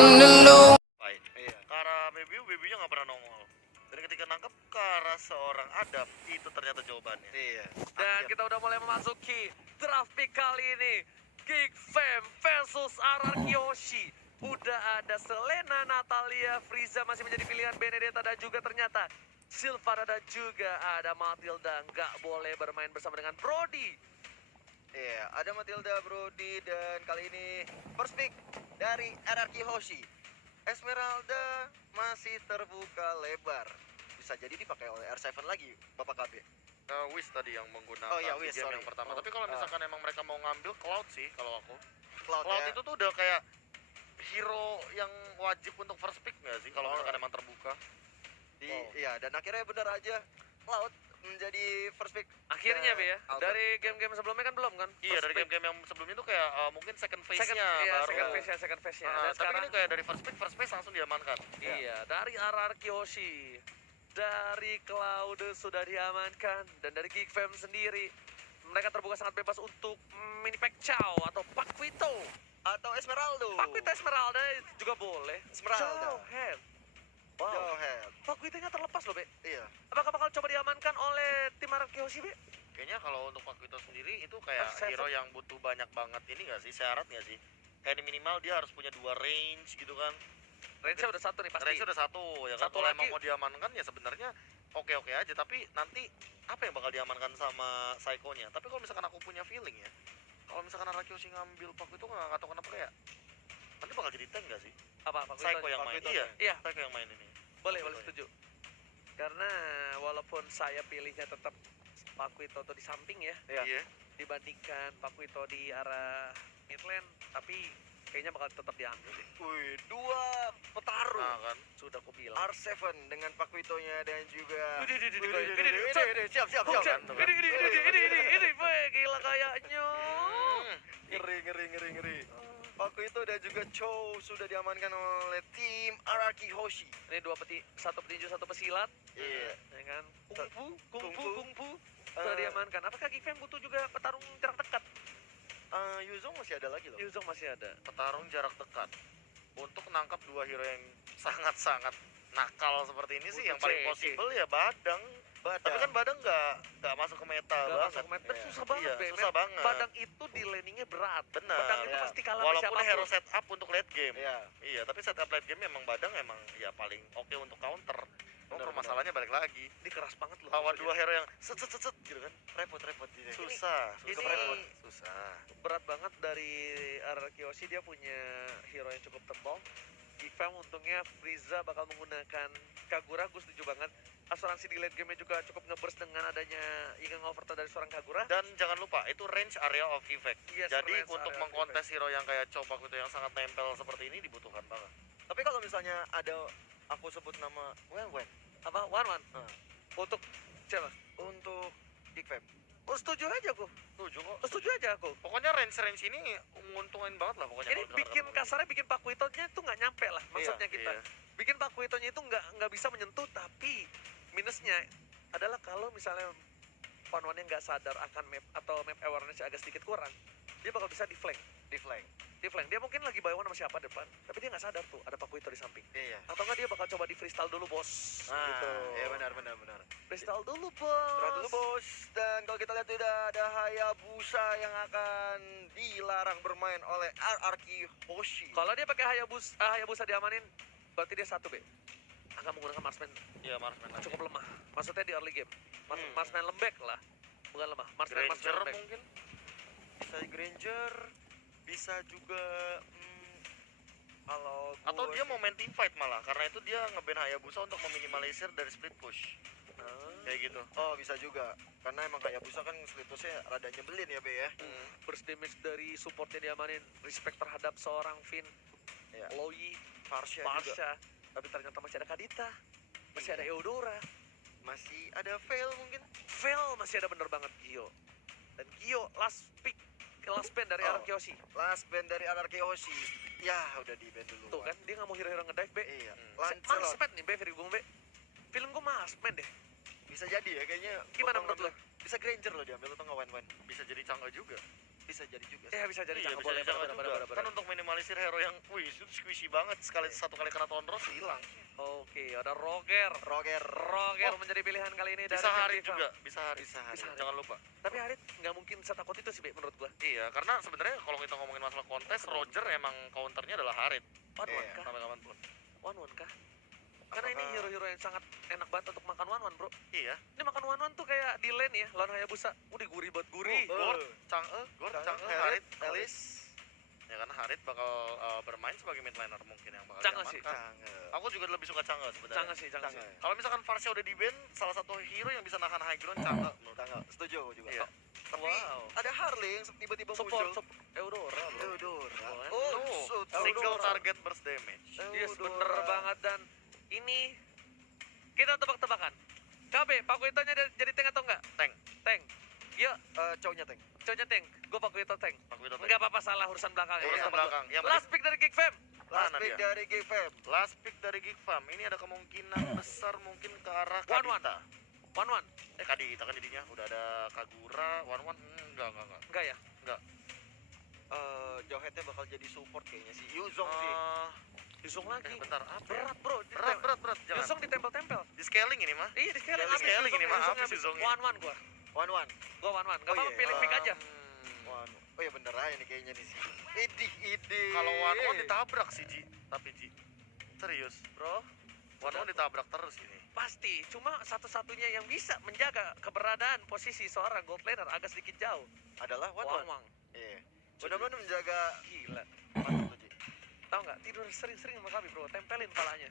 Baik. Iya. Kara Bebiu-nya nggak pernah nongol. Dan ketika nangkep Kara seorang Adam, itu ternyata jawabannya. Iya. Dan kita udah mulai memasuki draft pick kali ini. Geek Fam versus RRQ Hoshi. Udah ada Selena, Natalia, Frieza masih menjadi pilihan Benedetta dan juga ternyata Sylvana dan juga ada Matilda. Nggak boleh bermain bersama dengan Brody. Iya, ada Matilda, Brody, dan kali ini first pick dari RRQ Hoshi. Esmeralda masih terbuka lebar. Bisa jadi dipakai oleh R7 lagi, Bapak KB. Wiz tadi yang menggunakan Wiz, game sorry. yang pertama. Tapi kalau misalkan emang mereka mau ngambil Cloud sih, kalau aku. Cloud Cloud ya. itu tuh udah kayak hero yang wajib untuk first pick nggak sih? Kalau misalkan emang terbuka. Iya, dan akhirnya benar aja Cloud menjadi first pick. Akhirnya Be ya, Albert. dari game-game sebelumnya kan belum kan? Iya, First dari pick. game-game yang sebelumnya tuh kayak mungkin second phase-nya Iya, baru. second phase-nya. Nah, Dan tapi sekarang ini kayak dari first phase langsung diamankan. iya, dari RRQ Hoshi, dari Cloud sudah diamankan, dan dari Geek Fam sendiri mereka terbuka sangat bebas untuk mini pack Chow atau Pak Vito. Atau Esmeralda. Pak Vito Esmeralda juga boleh. Esmeralda. Jauhead. Wow. Jauhead. Pak Vito-nya terlepas loh, Be. Iya. Apakah bakal coba diamankan oleh tim RRQ Hoshi, Be? Kayaknya kalau untuk Pak Vito sendiri itu kayak Seven. hero yang butuh banyak banget ini nggak sih, syarat nggak sih? Kayak minimal dia harus punya 2 range gitu kan. Range-nya udah satu nih pasti. Range udah satu ya kan. Satu Kalau lagi. emang mau diamankan ya sebenarnya oke-oke aja, tapi nanti apa yang bakal diamankan sama Psycho-nya. Tapi kalau misalkan aku punya feeling ya, kalau misalkan Araki Hoshi ngambil Pak Vito nggak tahu kenapa kayak nanti bakal jadi tank nggak sih? Apa Pak Psycho yang Pak main. Vito. Iya. Psycho yang main ini. Boleh setuju. Karena walaupun saya pilihnya tetap Pak Vito di samping ya, Iya. dibandingkan Pak Vito di arah midlane, tapi kayaknya bakal tetap diambil deh. Wih, 2 petarung. Nah kan. Sudah aku bilang. R7 dengan Pak Vito-nya dan juga Ini, siap. boy, gila kayaknya. Ngeri. Pak Vito dan juga Chow sudah diamankan oleh tim RRQ Hoshi. Ini satu petinju, satu pesilat. Iya. Ya kan? Kungfu. Kungfu. Sudah diamankan. Apakah Geek Fam butuh juga petarung jarak dekat? Yuzong masih ada lagi loh. Yuzong masih ada. Petarung jarak dekat untuk nangkap 2 hero yang sangat-sangat nakal seperti ini sih, Butuh yang paling CC. possible ya Badang. Tapi kan Badang nggak masuk ke meta Gak banget. masuk meta, Iya. susah banget, Iya, Be. susah banget. Badang itu di landingnya berat. Benar. Badang itu Ya. pasti kalah sama Walaupun siapapun. hero setup untuk late game. Iya. Iya, tapi setup late game memang Badang emang ya paling oke untuk counter. Benar, Masalahnya balik lagi. Ini keras banget loh. Lawan musuhnya. 2 hero yang set gitu kan. Repot ini. Susah. ini- Susah. Berat banget dari RRQ Hoshi, dia punya hero yang cukup tebal. Geek Fam untungnya Frieza bakal menggunakan Kagura, gue setuju banget. Asuransi di late game-nya juga cukup ngeburst dengan adanya Igang Overthrow dari seorang Kagura. Dan jangan lupa itu range area of effect. Yes, Jadi range untuk area of mengkontes hero yang kayak Copak itu yang sangat nempel seperti ini dibutuhkan banget. Tapi kalau misalnya ada aku sebut nama Wen Apa? One. Untuk siapa? untuk Geek Fam. Oh, setuju aja aku. Setuju kok. Setuju aja aku. Pokoknya range ini menguntungin banget lah pokoknya. Ini kalau misalkan bikin ada kasarnya bikin Pak Witonya tuh nggak nyampe lah maksudnya Iya, kita. iya. Bikin Pak Witonya itu nggak bisa menyentuh, tapi minusnya adalah kalau misalnya one-one-nya nggak sadar akan map atau map awareness agak sedikit kurang, dia bakal bisa di flank. Dia mungkin lagi buy one sama siapa depan, tapi dia nggak sadar tuh ada Pak Wito di samping. Iya. Atau nggak dia bakal coba di freestyle dulu bos. Gitu. Iya benar. Freestyle dulu bos. Berat dulu bos. Dan kalau kita lihat udah ada Hayabusa yang akan dilarang bermain oleh RRQ Hoshi. Kalau dia pakai Hayabusa diamanin, berarti dia satu be. Akan menggunakan marksman Iya, Marksman lagi. cukup lemah. Maksudnya di early game. Marksman lembek lah. Bukan lemah. Marksman Granger lembek. mungkin. Bisa Granger, bisa juga kalau Atau gua dia sih- mau main team fight malah, karena itu dia nge-ban Hayabusa untuk meminimalisir dari split push. Kayak gitu. Oh bisa juga, karena emang Hayabusa kan slitusnya rada nyebelin ya Be ya. Burst damage dari supportnya diamanin. Respect terhadap seorang Finn. Ya. Loi, Farsha juga Marsha. Tapi ternyata masih ada Kadita. Masih ada Eudora. masih ada fail mungkin. Vel masih ada, bener banget Gio. Dan Gio last pick, last band dari Oh. RRQ Hoshi. Last band dari RRQ Hoshi. Ya udah di band dulu. Tuh kan, dia nggak mau hero-hero ngedive, Be. Iya. Lancelot Marksman nih, Be, Virgo, Be. Film gue Marksman deh. bisa jadi ya kayaknya. Gimana potong menurut lo? Bisa Granger loh diambil atau nggak Wen. Bisa jadi Chang'e juga. Bisa jadi juga. Ya bisa jadi Iya, cakep, bisa boleh, dijaga benar, juga. benar, Kan benar. untuk minimalisir hero yang, wih, itu squishy banget. Satu kali kena Tondros hilang. Oke, ada Roger. Roger. Roger Oh, menjadi pilihan kali ini dari Bisa tim Harit Big Mom. juga, bisa Harit. Bisa Harit. Jangan lupa. Tapi Harit nggak mungkin setakut itu sih, Be, menurut gua. Iya, karena sebenarnya kalau kita ngomongin masalah kontes, Roger emang counternya adalah Harit One Iya. kah? sampai kapanpun. One kah? Karena ini Apakah- hero-hero yang sangat enak banget untuk makan one bro. Iya. Ini makan one tuh kayak di lane ya, lawan Hayabusa. Udah gurih banget, gurih. Gord, Chang'e, Harit, Elis. ya kan Harit bakal bermain sebagai mid laner mungkin yang bakal Chang'e sih. diamankan. Canggih. Aku juga lebih suka Chang'e sebenarnya. Canggih sih. Canggih. Kalau misalkan Varsha udah di ban, salah satu hero yang bisa nahan high ground Chang'e menurut aku. Canggih. Setuju aku juga. Iya. Tapi Wow. ada Harley yang tiba-tiba Support, muncul. Eudora bro. Eudora. Oh, shoot. Single Eudora. target burst damage. Yes, Eudora. bener banget. Dan ini kita tebak-tebakan. KB, Pakuitonya jadi tank atau enggak? Tank. Tank. Iya, Cowoknya tank. cowoknya tank. Gue Pakuito tank. Aku itu Enggak apa-apa, salah urusan belakang. Iya, urusan Urusan belakang. Yang Last pick dari Geek Fam. Last Mana pick dia? dari Geek Fam. last pick dari Geek Farm. Ini ada kemungkinan besar mungkin ke arah One-one. Kadita. One. Kadita kan jadinya udah ada Kagura, One. Enggak. Enggak ya? Jawheadnya bakal jadi support kayaknya sih. Yuzong sih. Yusung lagi. Bentar, apa ya? Berat bro. Berat. Jangan. Yusung ditempel-tempel. Di scaling ini mah. Iya, di scaling Di habis. scaling ini, Yusungnya, maaf, Yusungnya si habis. Zongnya. One gua. One. Gua one. Gak Oh, apa-apa, iya. pilih pick aja. One. Oh ya bener aja nih kayaknya nih sih. Ide. Kalau One ditabrak sih Ji, tapi Ji. Serius, Bro, One ditabrak terus ini. pasti. Cuma satu-satunya yang bisa menjaga keberadaan posisi seorang gold laner agak sedikit jauh. Adalah One. Wang. Iya. Benar-benar menjaga Gila. mantap tuh, Ji. Tahu nggak? Tidur sering-sering sama kami bro. Tempelin palanya.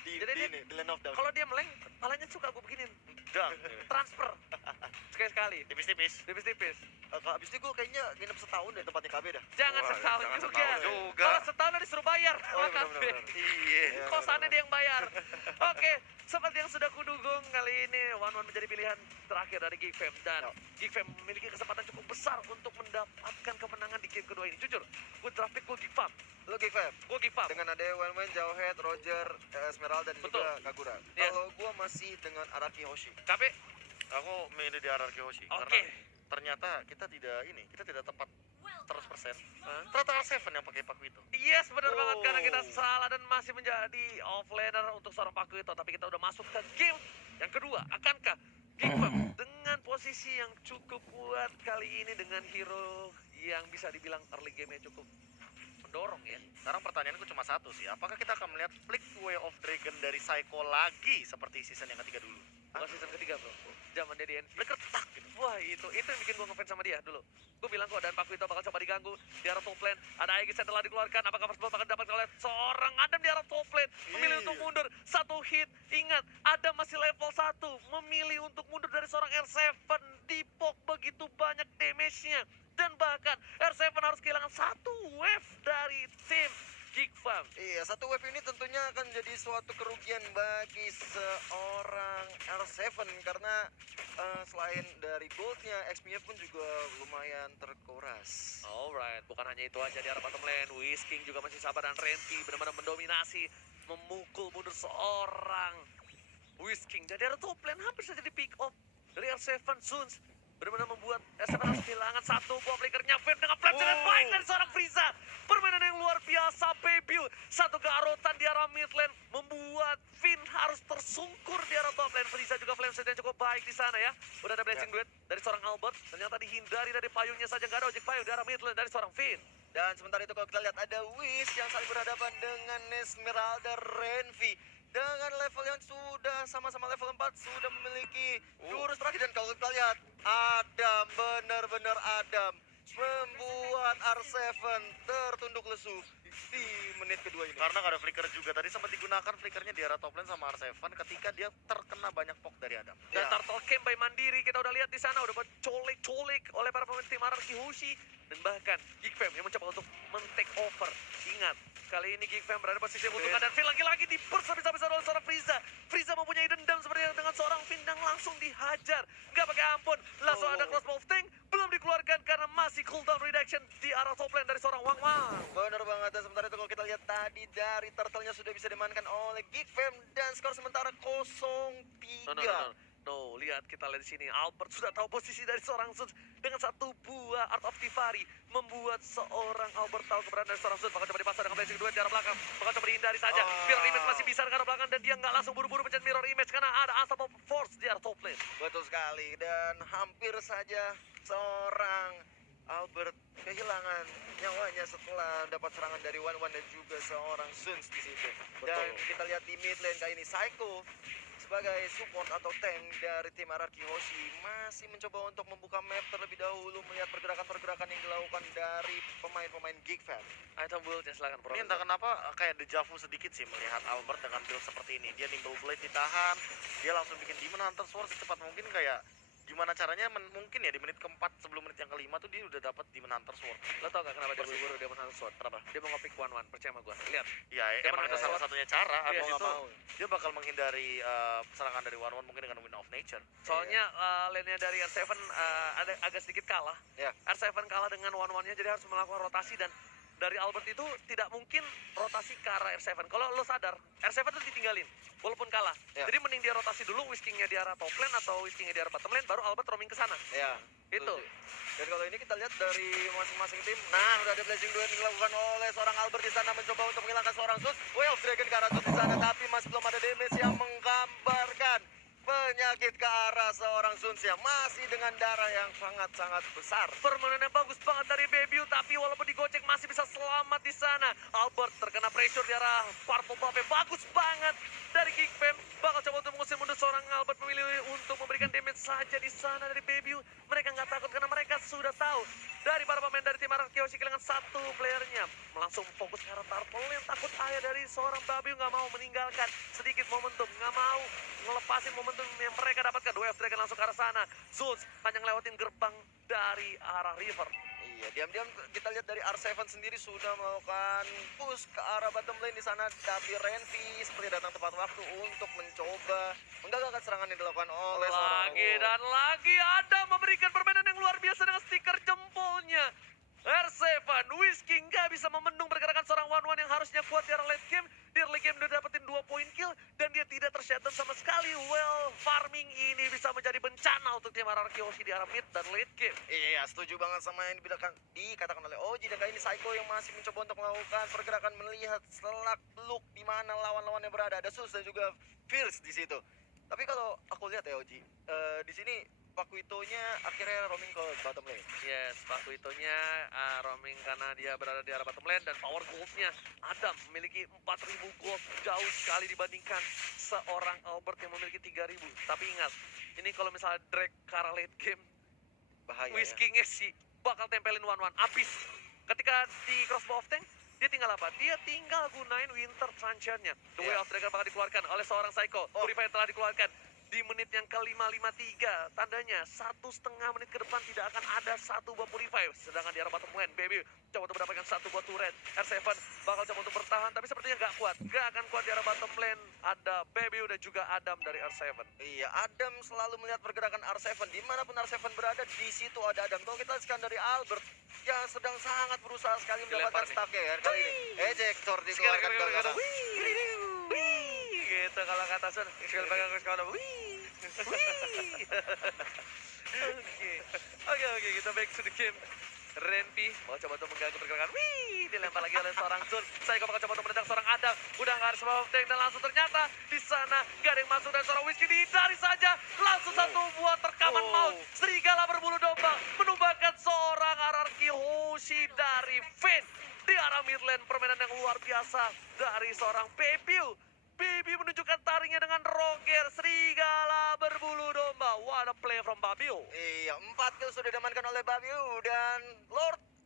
Di Jadi dia- ini, di Land of Down. Kalau dia meleng, palanya suka gue beginin. Dang. Transfer. Sekali-sekali. Tipis-tipis. Tipis-tipis. Kalau abis itu gue kayaknya nginep setahun deh tempatnya KB dah. Jangan Wah, setahun jangan juga. setahun juga. Kalau setahun disuruh bayar. Oh, iya, Makasih. benar-benar. Iya. Iya, Kosannya benar-benar. dia yang bayar. Oke, seperti yang sudah kudugung kali ini One menjadi pilihan terakhir dari Geek Fam dan Ya. Geek Fam memiliki kesempatan cukup besar untuk mendapatkan kemenangan di game kedua ini. Jujur, gue draft pick gue Geek Fam. Lo Geek Fam. Gue Geek Fam. Dengan ada Wellman, Jawhead, Roger, Esmeralda, dan Betul. juga Kagura. Iya. Kalau gue masih dengan Araki Hoshi. KB, Aku milih di Araki Hoshi oke. karena ternyata kita tidak tepat 100%. Ternyata R7 yang pakai Pakuito. Yes, benar banget Oh. karena kita salah dan masih menjadi offlaner untuk seorang Pakuito. Tapi kita udah masuk ke game yang kedua. Akankah Geek Fam dengan posisi yang cukup kuat kali ini dengan hero yang bisa dibilang early game-nya cukup mendorong ya? Sekarang pertanyaanku cuma satu sih, apakah kita akan melihat Flick Way of Dragon dari Psycho lagi seperti season yang ketiga dulu? Bukan season ketiga bro, zaman dia di NV. Flicker tak gitu. Wah itu yang bikin gue ngefans sama dia dulu. Gue bilang kok dan Pakuito bakal coba diganggu di arah top lane. Ada Aegis yang telah dikeluarkan, apakah first blood bakal dapat oleh seorang Adam di arah top lane. Memilih Iya. untuk mundur, satu hit. Ingat, Adam masih level 1. Memilih untuk mundur dari seorang R7. Dipok begitu banyak damage-nya. Dan bahkan R7 harus kehilangan satu wave dari tim Geek Fam. Iya, satu wave ini tentunya akan jadi suatu kerugian bagi seorang R7 karena selain dari goldnya, XP-nya pun juga lumayan terkuras. Alright, bukan hanya itu aja di arah bottom lane. Whisking juga masih sabar dan Renti benar-benar mendominasi, memukul mundur seorang Whisking. Dan di arah top lane hampir saja di pick off dari R7 Suns. Benar-benar membuat R7 harus kehilangan satu buah flickernya. Fim dengan flash yang baik dari seorang Frieza. Permainan yang luar biasa, Bebiu. Satu kearotan di arah mid lane membuat Finn harus tersungkur di arah top lane. Frieza juga flame set yang cukup baik di sana ya. Udah ada blessing duet dari seorang Albert. Ternyata dihindari dari payungnya saja. Gak ada ojek payung di arah mid lane dari seorang Finn. Dan sementara itu kalau kita lihat ada Wish yang saling berhadapan dengan Esmeralda Renvi. Dengan level yang sudah sama-sama level 4 sudah memiliki jurus terakhir. Dan kalau kita lihat Adam, benar-benar Adam membuat R7 tertunduk lesu di menit kedua ini. Karena nggak ada flicker juga. Tadi sempat digunakan flickernya di arah top lane sama R7 ketika dia terkena banyak pok dari Adam. Dan Ya. Turtle Camp by Mandiri kita udah lihat di sana udah colek-colek oleh para pemain tim Araki Hoshi dan bahkan Geek Fam yang mencoba untuk men-take over. Ingat, kali ini Geek Fam berada di posisi yang menguntungkan dan Finn lagi-lagi di burst habis-habisan oleh seorang Frieza. Frieza mempunyai dendam seperti dengan seorang Finn dan langsung dihajar. Nggak pakai ampun, langsung ada crossbow of tank belum dikeluarkan karena masih cooldown reduction di arah top lane dari seorang Wang Wang. Benar banget, dan sementara itu kalau kita lihat tadi dari turtle-nya sudah bisa dimainkan oleh Geek Fam dan skor sementara 0-3. No, lihat kita lihat di sini. Albert sudah tahu posisi dari seorang Suns dengan satu buah Art of Tivari membuat seorang Albert tahu keberadaan dari seorang Suns. Bakal coba dipasang dengan blessing kedua di arah belakang. Bakal coba dihindari saja. Mirror image masih bisa ke arah belakang dan dia nggak langsung buru-buru pencet mirror image karena ada Unstoppable Force di arah top lane. Betul sekali, dan hampir saja seorang Albert kehilangan nyawanya setelah dapat serangan dari Wan dan juga seorang Suns di situ. Dan Betul. kita lihat di mid lane kali ini Psycho sebagai support atau tank dari tim RRQ Hoshi masih mencoba untuk membuka map terlebih dahulu, melihat pergerakan-pergerakan yang dilakukan dari pemain-pemain Geek Fam. Item build-nya silakan Ini entah kenapa kayak dejavu sedikit sih melihat Albert dengan build seperti ini. Dia nimble blade ditahan, dia langsung bikin Demon Hunter Sword secepat mungkin. Kayak gimana caranya mungkin ya di menit keempat sebelum menit yang kelima tuh dia udah dapat Demon Hunter Sword. Lo tau gak kenapa dia buru-buru dia menang sword? Kenapa? Dia mau nge-pick 1-1, percaya sama gue. Lihat, Ya Dia emang menang itu Sword. salah satunya cara. Iya, Abis nggak itu mau. dia bakal menghindari serangan dari One mungkin dengan Wind of Nature. soalnya lane-nya dari R7 ada agak sedikit kalah. Ya. R7 kalah dengan 1-1-nya, jadi harus melakukan rotasi dan dari Albert itu tidak mungkin rotasi ke arah R7. Kalau lo sadar, R7 tuh ditinggalin walaupun kalah. Ya. Jadi mending dia rotasi dulu, whisking-nya di arah top lane atau whisking-nya di arah bottom lane, baru Albert roaming ke sana. Ya, Itu. setuju. Dan kalau ini kita lihat dari masing-masing tim, nah udah ada blessing duel yang dilakukan oleh seorang Albert di sana mencoba untuk menghilangkan seorang Sus. Well, Dragon ke arah Sus di sana, tapi masih belum ada damage yang menggambarkan penyakit ke arah seorang Suns yang masih dengan darah yang sangat-sangat besar. Permainan yang bagus banget dari Bebiu, tapi walaupun digocek masih bisa selamat di sana. Albert terkena pressure di arah purple buff bagus banget dari Geek Fam. Bakal coba untuk mengusir mundur seorang Albert, memilih untuk memberikan damage saja di sana dari Bebiu. Mereka nggak takut karena mereka sudah tahu dari para pemain dari tim RRQ Hoshi kehilangan satu playernya. Langsung fokus ke arah Turtle yang takut ayah dari seorang Bebiu, nggak mau meninggalkan sedikit momentum, nggak mau ngelepasin momentum yang mereka dapatkan. Dua Dragon langsung ke arah sana. Zeus hanya ngelewatin gerbang dari arah river. Iya, diam-diam kita lihat dari R7 sendiri sudah melakukan push ke arah bottom lane di sana, tapi Renvi seperti datang tepat waktu untuk mencoba menggagalkan serangan yang dilakukan oleh seorang Lagi dan lagi ada memberikan permainan yang luar biasa dengan stiker jempolnya. R7, Whisky nggak bisa membendung pergerakan seorang One yang harusnya kuat di arah late game. Di late game dia dapetin 2 poin kill dan dia tidak tershutdown sama sekali. Well, farming ini bisa menjadi bencana untuk tim RRQ Hoshi di arah mid dan late game. Iya, setuju banget sama yang dikatakan oleh Oji. Dan kali ini Psycho yang masih mencoba untuk melakukan pergerakan melihat selak beluk di mana lawan-lawannya berada. Ada Sus dan juga Fierce di situ. Tapi kalau aku lihat ya Oji, di sini Pakuitonya akhirnya roaming ke bottom lane. Yes, Pak Kuitonya roaming karena dia berada di arah bottom lane dan power gold-nya Adam memiliki 4.000 gold, jauh sekali dibandingkan seorang Albert yang memiliki 3.000. Tapi ingat, ini kalau misalnya drag ke arah late game, Bahaya ya. Whisking-nya sih bakal tempelin one-one. Abis, ketika di crossbow of tank, dia tinggal apa? Dia tinggal gunain Winter Truncheon-nya. The Way Iya. of Dragon bakal dikeluarkan oleh seorang Psycho. Purifier telah dikeluarkan. Di menit yang ke-553, tandanya 1,5 menit ke depan tidak akan ada satu buah Purify. Sedangkan di arah bottom lane, Baby coba untuk mendapatkan satu buah turret. R7 bakal coba untuk bertahan, tapi sepertinya nggak kuat. Nggak akan kuat di arah bottom lane. Ada Baby dan juga Adam dari R7. Iya, Adam selalu melihat pergerakan R7. Dimanapun R7 berada, di situ ada Adam. Kalau kita lihat dari Albert yang sedang sangat berusaha sekali mendapatkan Dilempar nih. stack ya kali ini. Ejector dikeluarkan ke belakang. Wih, gitu kalau kata Sun. Skill pegang ke kanan. Wih. Oke, kita back to the game. Renpi mau coba untuk mengganggu pergerakan. Wih, dilempar lagi oleh seorang Sun. Saya bakal coba untuk menendang seorang Adam. Udah nggak harus bawa tank dan langsung ternyata di sana gak ada yang masuk dan seorang Whisky dihindari saja. Langsung satu buah terkaman maut. Serigala berbulu domba menumbangkan seorang RRQ Hoshi dari Finn. Di arah mid lane, permainan yang luar biasa dari seorang Bebiu. Baby menunjukkan taringnya dengan Roger, serigala berbulu domba. What a play from Babiu. Iya, 4 kill sudah diamankan oleh Babiu dan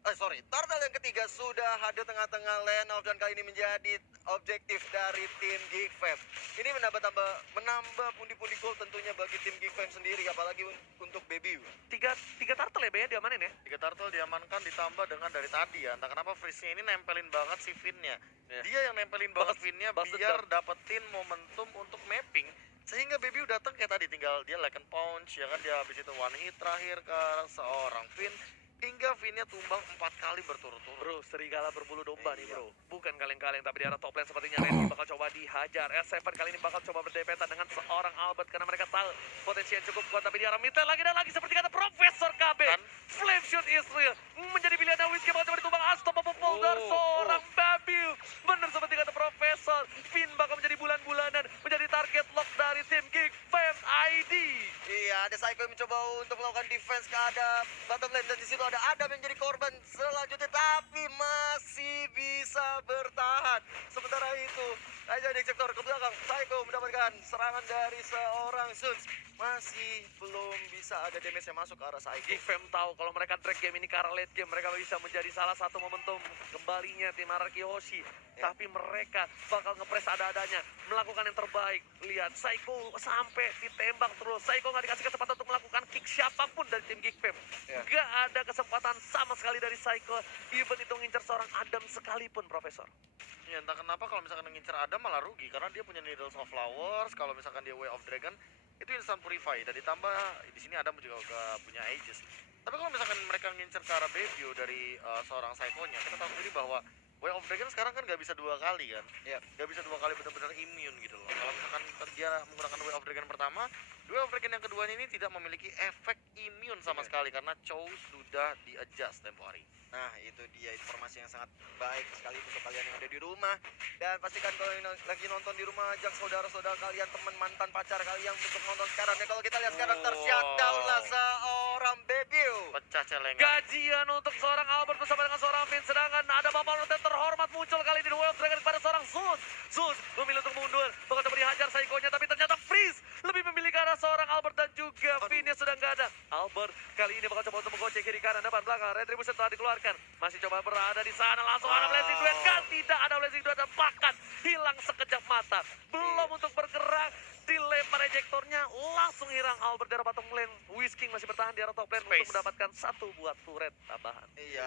Turtle yang ketiga sudah hadir tengah-tengah lane off dan kali ini menjadi objektif dari tim Geek Fam. Ini menambah pundi-pundi gol tentunya bagi tim Geek Fam sendiri, apalagi untuk Babiu. Tiga turtle ya, Bea, diamanin ya? 3 turtle diamankan ditambah dengan dari tadi ya. Entah kenapa Freeze-nya ini nempelin banget si Finn-nya. Iya. Dia yang nempelin banget Finn-nya balas biar dendam. dapetin momentum untuk mapping. Sehingga Baby datang kayak tadi tinggal dia like and punch ya kan, dia habis itu one hit terakhir ke seorang Finn. hingga Vinia tumbang 4 kali berturut-turut. Bro, serigala berbulu domba nih Iya. bro. Bukan kaleng-kaleng, tapi di arah top lane sepertinya Randy bakal coba dihajar. R7 kali ini bakal coba berdepetan dengan seorang Albert karena mereka tahu potensi yang cukup kuat. Tapi di arah mid lane lagi dan lagi seperti kata Profesor KB. Kan? Flame Shoot Israel menjadi pilihan dan Whiskey bakal coba ditumbang unstoppable dari seorang Babil. Bener seperti kata Profesor. Finn bakal menjadi bulan-bulanan, menjadi target lock dari tim Geek Fam ID. Iya, ada Psycho yang mencoba untuk melakukan defense ke ada bottom lane dan di situ ada Adam yang jadi korban selanjutnya tapi masih bisa bertahan. Sementara itu, Raja di sektor ke belakang, Psycho mendapatkan serangan dari seorang Suns. Masih belum bisa ada damage yang masuk ke arah Psycho. Geek Fam tahu kalau mereka drag game ini ke arah late game, mereka bisa menjadi salah satu momentum kembalinya tim Araki Hoshi. Ya. Tapi mereka bakal ngepres ada-adanya, melakukan yang terbaik. Lihat, Psycho sampai ditembak terus. Psycho nggak dikasih kesempatan untuk melakukan kick siapapun dari tim Geek Fam. Ya. Nggak ada kesempatan sama sekali dari Psycho, even itu ngincer seorang Adam sekalipun, Profesor. Ya entah kenapa kalau misalkan ngincer Adam malah rugi karena dia punya Needles of Flowers. Kalau misalkan dia Way of Dragon itu instant purify dan ditambah di sini Adam juga gak punya Aegis. Tapi kalau misalkan mereka ngincer ke arah Bebio dari seorang Psycho-nya, kita tahu sendiri bahwa Way of Dragon sekarang kan gak bisa 2 kali kan. Iya. Gak bisa 2 kali benar-benar immune gitu loh. Kalau misalkan dia menggunakan Way of Dragon pertama, Way of Dragon yang keduanya ini tidak memiliki efek immune sama Iya. sekali karena Chow sudah di-adjust tempo hari. Nah, itu dia informasi yang sangat baik sekali untuk kalian yang ada di rumah. Dan pastikan kalau yang lagi nonton di rumah, ajak saudara-saudara kalian, teman mantan pacar kalian untuk nonton sekarang. Dan kalau kita lihat sekarang ter-shutdown lah seorang Bebio. Pecah celengan. Gajian untuk seorang Albert bersama dengan seorang Finn. Sedangkan ada Bapak Rotet terhormat muncul kali ini di Way of Dragon kepada seorang Zeus. Zeus memilih untuk mundur, bakal coba dihajar Psycho-nya, tapi ternyata Freeze lebih memilih ke arah seorang Albert dan juga Finn yang sudah nggak ada. Albert kali ini bakal coba untuk menggocek kiri kanan, depan belakang. Retribution telah dikeluarkan. Masih coba berada di sana, langsung ada Blazing Duet. Kan tidak ada Blazing Duet dan bahkan hilang sekejap mata. Belum untuk bergerak, dilempar ejektornya, langsung hilang Albert dari bottom lane. Whisking masih bertahan di arah top lane Space. untuk mendapatkan 1 buat turret tambahan. Iya.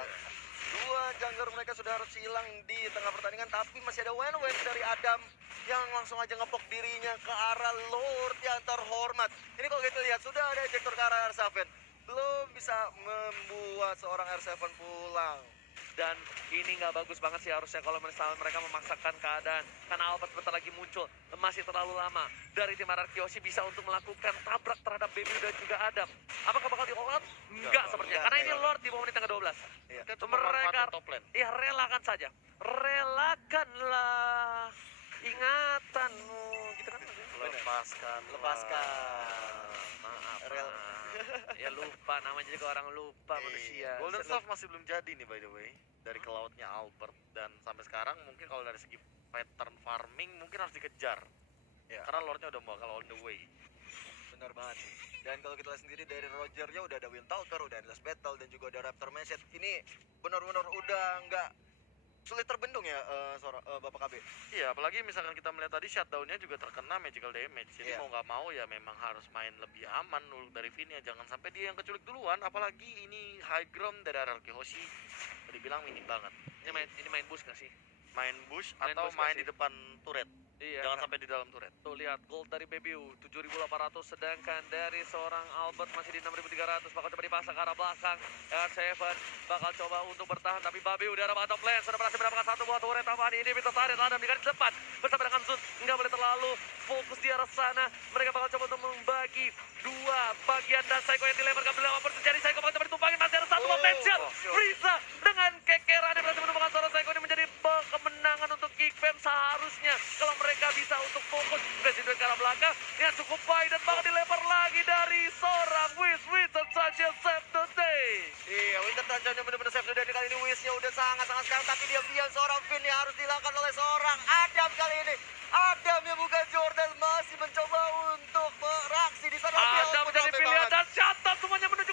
Dua jungler mereka sudah harus hilang di tengah pertandingan, tapi masih ada Wen dari Adam yang langsung aja ngepok dirinya ke arah Lord yang terhormat. Ini kalau kita lihat sudah ada ejector ke arah R7. Belum bisa membuat seorang R7 pulang. Dan ini nggak bagus banget sih harusnya kalau misalnya mereka memaksakan keadaan. Karena Albert bentar lagi muncul, masih terlalu lama. Dari tim Araki Hoshi bisa untuk melakukan tabrak terhadap Baby dan juga Adam. Apakah bakal di-all out? Enggak sepertinya, karena ini Lord di menit yang ke-12. Iya. Dia cuma manfaatin top lane. Ya relakan saja. Relakanlah ingatanmu. Gitu kan maksudnya? Lepaskan. Maaf. Rel- Ya lupa, namanya juga orang lupa manusia. Golden Staff masih belum jadi nih by the way dari ke lautnya Albert, dan sampai sekarang mungkin kalau dari segi pattern farming mungkin harus dikejar. Ya. Karena Lordnya udah bakal on the way. Benar banget sih. Dan kalau kita lihat sendiri dari Rogernya udah ada Windtalker, udah Endless Battle, dan juga ada Raptor Message. Ini benar-benar udah nggak sulit terbendung ya, Bapak KB. Iya, apalagi misalkan kita melihat tadi shutdownnya juga terkena magical damage. Jadi Iya. mau nggak mau ya memang harus main lebih aman dulu dari Vinia. Jangan sampai dia yang keculik duluan. Apalagi ini high ground dari Araki Hoshi. Dibilang minim banget. Ini main bus nggak sih? Main bush Main atau bush nggak main sih? di depan turret. Iya. Jangan sampai di dalam turret. Tuh lihat gold dari Bebiu 7.800, sedangkan dari seorang Albert masih di 6.300. Bakal coba dipasang ke arah belakang. R7 bakal coba untuk bertahan, tapi Babiu di arah bottom lane sudah berhasil mendapatkan 1 buah turret tambahan. Ini Vito Tarik Adam di garis depan bersama dengan Zun. Nggak boleh terlalu fokus di arah sana. Mereka bakal coba untuk membagi 2 bagian dan Psycho yang dilempar ke belakang. Apa terjadi? Psycho bakal coba ditumpangin, masih ada 1 buah headshot. Frieza dengan kekeran yang berhasil menumpangkan seorang Psycho ini menjadi kemenangan untuk Geek Fam. Seharusnya kalau mereka bisa untuk fokus Resident ke arah belakang, yang cukup baik dan bakal dilempar lagi dari seorang Winter Sanchez save the day. Iya, Winter Sanchez benar-benar save dan kali ini Wishnya udah sangat-sangat sekarang, tapi diam-diam seorang Finn yang harus dilakukan oleh seorang Adam kali ini. Adam yang bukan Jordan masih mencoba untuk beraksi di sana. Ada menjadi pilihan dan shutdown semuanya menuju